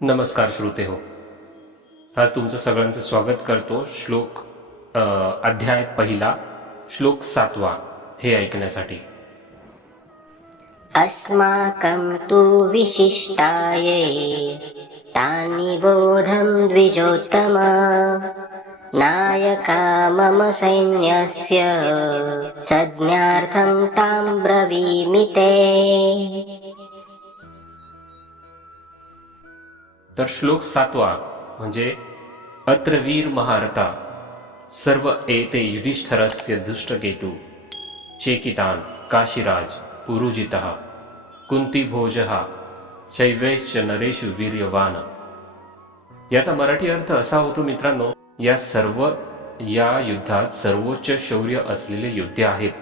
नमस्कार श्रोते हो. आज तुमचं सगळ्यांचं स्वागत करतो. अध्याय पहिला श्लोक 7 हे ऐकण्यासाठी. अस्माकं तु विशिष्टाये तानि बोधं द्विजोत्तम नायका मम सैन्यस्य संज्ञार्थं तां ब्रवीमि ते. तर श्लोक 7 म्हणजे अत्र वीर महारथा सर्व एते युधिष्ठिरस्य दुष्टकेतु चेकितान काशीराज पुरुजितः कुंतीभोजः शैवैश्च नरेषु वीर्यवान. याचा मराठी अर्थ असा होतो मित्रांनो, या युद्धात सर्वोच्च शौर्य असलेले योद्धे आहेत.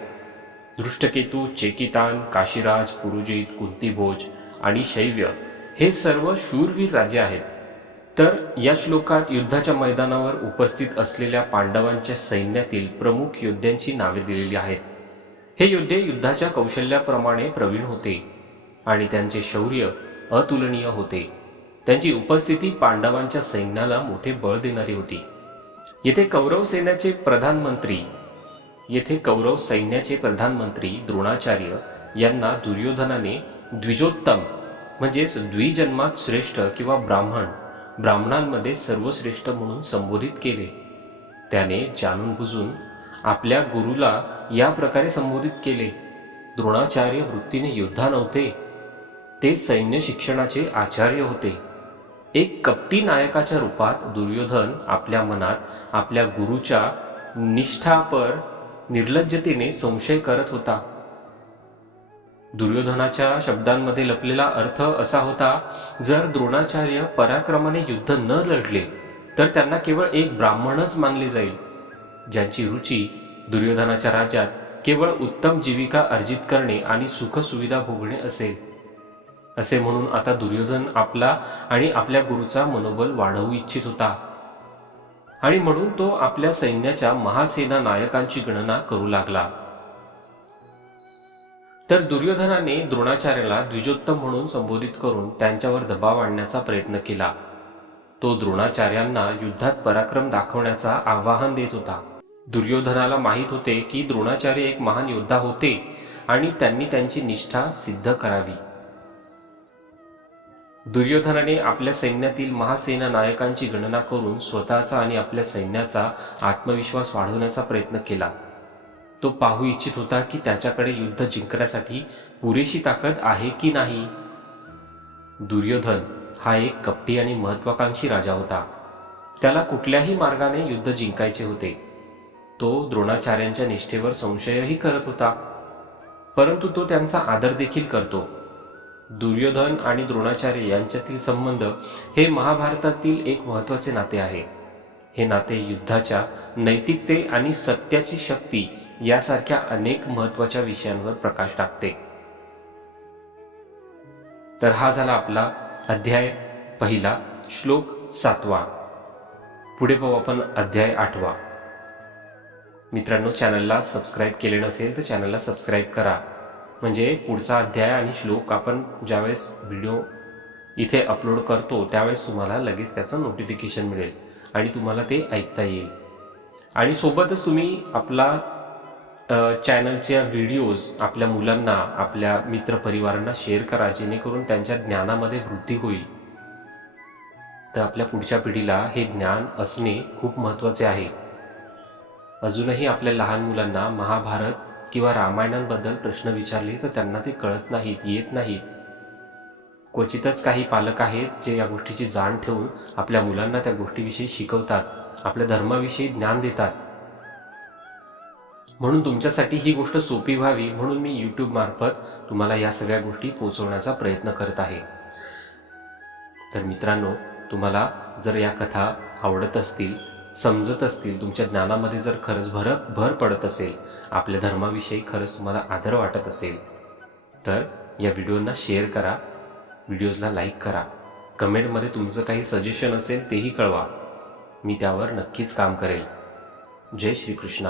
दृष्टकेतू, चेकितान, काशीराज, पुरुजित, कुंतीभोज आणि शैव्य हे सर्व शूरवीर राजे आहेत. तर या श्लोकात युद्धाच्या मैदानावर उपस्थित असलेल्या पांडवांच्या सैन्यातील प्रमुख योद्ध्यांची नावे दिलेली आहेत. हे योद्धे युद्धाच्या कौशल्याप्रमाणे प्रवीण होते आणि त्यांचे शौर्य अतुलनीय होते. त्यांची उपस्थिती पांडवांच्या सैन्याला मोठे बळ देणारी होती. येथे कौरव सैन्याचे प्रधानमंत्री द्रोणाचार्य यांना दुर्योधनाने द्विजोत्तम म्हणजेच द्विजन्मात श्रेष्ठ किंवा ब्राह्मणांमध्ये सर्वश्रेष्ठ म्हणून संबोधित केले. त्याने जाणून बुजून आपल्या गुरुला या प्रकारे संबोधित केले. द्रोणाचार्य वृत्तीने योद्धा नव्हते, ते सैन्य शिक्षणाचे आचार्य होते. एक कपटी नायकाच्या रूपात दुर्योधन आपल्या मनात आपल्या गुरुच्या निष्ठापर निर्लज्जतेने संशय करत होता. दुर्योधनाच्या शब्दांमध्ये लपलेला अर्थ असा होता, जर द्रोणाचार्य पराक्रमाने युद्ध न लढले तर त्यांना केवळ एक ब्राह्मणच मानले जाईल, ज्यांची रुची दुर्योधनाच्या राज्यात केवळ उत्तम जीविका अर्जित करणे आणि सुखसुविधा भोगणे असेल. असे म्हणून आता दुर्योधन आपला आणि आपल्या गुरुचा मनोबल वाढवू इच्छित होता आणि म्हणून तो आपल्या सैन्याच्या महासेना नायकांची गणना करू लागला. तर दुर्योधनाने द्रोणाचार्याला द्विजोत्तम म्हणून संबोधित करून त्यांच्यावर दबाव आणण्याचा प्रयत्न केला. तो द्रोणाचार्यांना युद्धात पराक्रम दाखवण्याचा आवाहन देत होता. दुर्योधनाला माहीत होते की द्रोणाचार्य एक महान योद्धा होते आणि त्यांनी त्यांची निष्ठा सिद्ध करावी. दुर्योधनाने आपल्या सैन्यातील महासेना नायकांची गणना करून स्वतःचा आणि आपल्या सैन्याचा आत्मविश्वास वाढवण्याचा प्रयत्न केला. तो पाहू इच्छित होता की त्याच्याकडे युद्ध जिंकण्यासाठी पुरेशी ताकद आहे की नाही. दुर्योधन हा एक कपटी आणि महत्वाकांक्षी राजा होता. त्याला कुठल्याही मार्गाने युद्ध जिंकायचे होते. तो द्रोणाचार्यांच्या निष्ठेवर संशयही करत होता, परंतु तो त्यांचा आदर देखील करतो. दुर्योधन आणि द्रोणाचार्य यांच्यातील संबंध हे महाभारतातील एक महत्त्वाचे नाते आहे. हे नाते युद्धाच्या नैतिकते आणि सत्याची शक्ती यासारख्या अनेक महत्त्वाच्या विषयांवर प्रकाश टाकते. तर हा झाला आपला अध्याय पहिला श्लोक 7. पुढे पाहू आपण अध्याय 8. मित्रांनो, चॅनलला सबस्क्राईब केले नसेल तर चॅनलला सबस्क्राईब करा, म्हणजे पुढचा अध्याय आणि श्लोक आपण ज्यावेळेस व्हिडिओ इथे अपलोड करतो त्यावेळेस तुम्हाला लगेच त्याचं नोटिफिकेशन मिळेल आणि तुम्हाला ते ऐकता येईल. आणि सोबतच तुम्ही आपला चॅनलच्या व्हिडिओज आपल्या मुलांना, आपल्या मित्रपरिवारांना शेअर करा, जेणेकरून त्यांच्या ज्ञानामध्ये वृद्धी होईल. तर आपल्या पुढच्या पिढीला हे ज्ञान असणे खूप महत्त्वाचे आहे. अजूनही आपल्या लहान मुलांना महाभारत किंवा रामायणांबद्दल प्रश्न विचारले तर त्यांना ते कळत नाहीत, येत नाहीत. क्वचितच काही पालक आहेत जे या गोष्टीची जाण ठेवून आपल्या मुलांना त्या गोष्टीविषयी शिकवतात, आपल्या धर्माविषयी ज्ञान देतात. म्हणून तुमच्यासाठी ही गोष्ट सोपी व्हावी म्हणून मी YouTube मार्फत तुम्हाला या सगळ्या गोष्टी पोहोचवण्याचा प्रयत्न करत आहे. तर मित्रांनो, तुम्हाला जर या कथा आवडत असतील, समजत असतील, तुमच्या ज्ञानामध्ये जर खरंच भर पडत असेल, आपल्या धर्माविषयी खरंच तुम्हाला आदर वाटत असेल, तर या व्हिडिओना शेअर करा, व्हिडिओजला लाईक करा. कमेंटमध्ये तुमचं काही सजेशन असेल तेही कळवा, मी त्यावर नक्कीच काम करेल. जय श्रीकृष्ण.